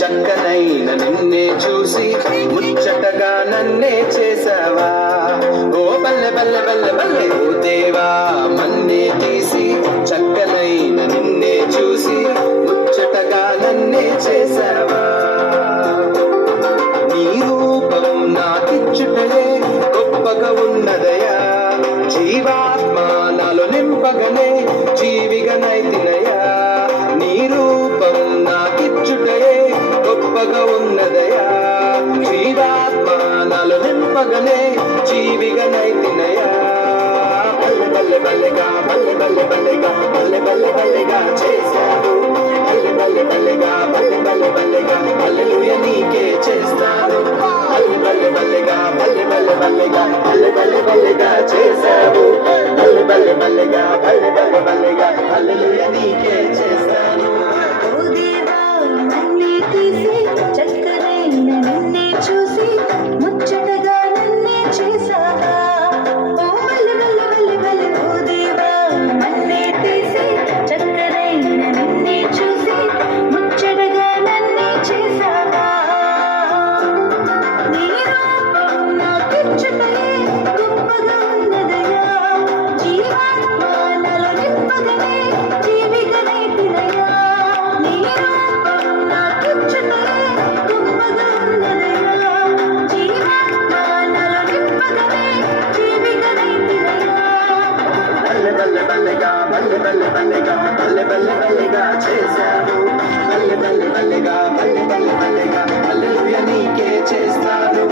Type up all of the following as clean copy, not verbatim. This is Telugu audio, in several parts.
చక్కనైన నిన్నే చూసి ముచ్చటగా నన్నే చేసావా. ఓ బల్లె బల్లె బల్లె బల్లె ఓ దేవా, మన్నే తీసి చక్కనైన నిన్నే చూసి ముచ్చటగా నన్నే చేసావా. నీ రూపం నాకిచ్చుటయే గొప్పగా ఉన్నదయా, జీవాత్మ నాలో నింపగనే జీవిగా నైతినయా. నీ రూపం నాకిచ్చుటయే గొప్పగా ఉన్నదయా, జీవాత్మ నాలో నింపగనే జీవిగా నైతినయా. బల్లె బల్లె బల్లెగా బల్లె బల్లె బల్లెగా బల్లె బల్లె బల్లెగా చేశావు. బల్లె బల్లె బల్లెగా బల్లె బల్లె బల్లెగా హల్లెలూయా నీకే చేస్తాను. బల్లె బల్లె బల్లెగా బల్లె బల్లె బల్లెగా బల్లె బల్లె బల్లెగా చేశావు. బల్లె బల్లె బల్లెగా బల్లె బల్లె బల్లెగా హల్లెలూయా నీకే చేస్తాను. ఓ దేవా, నన్నే తీసి చక్కనైన నిన్నే చూసి ముచ్చటగా నన్నే చేసావా. ఓ బల్లె బల్లె బల్లె బల్లె ఓ దేవా, నన్నే తీసి చక్కనైన నిన్నే చూసి ముచ్చటగా నన్నే చేసావా. నీ రూపం నాకిచ్చుటయే గొప్పగా ఉన్నదయా, జీవాత్మ నాలో నింపగనే జీవిగా నైతినయా. నీ రూపం నాకిచ్చుటయే గొప్పగా ఉన్నదయా, జీవాత్మ నాలో నింపగనే జీవిగా నైతినయా. బల్లె బల్లె బల్లెగా బల్లె బల్లె బల్లెగా బల్లె బల్లె బల్లెగా చేశావు. బల్లె బల్లె బల్లెగా బల్లె బల్లె బల్లెగా హల్లెలూయా నీకే చేస్తాను.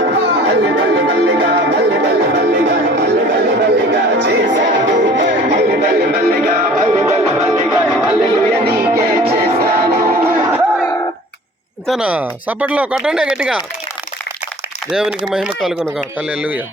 బల్లె బల్లె బల్లెగా బల్లె బల్లె బల్లెగా బల్లె బల్లె బల్లెగా చేశావు. బల్లె బల్లె బల్లెగా బల్లె బల్లె బల్లెగా హల్లెలూయా నీకే చేస్తాను. ఇంతేనా? సప్పట్లో కొట్టండి గట్టిగా. దేవునికి మహిమ కలుగునుగా. హల్లెలూయా.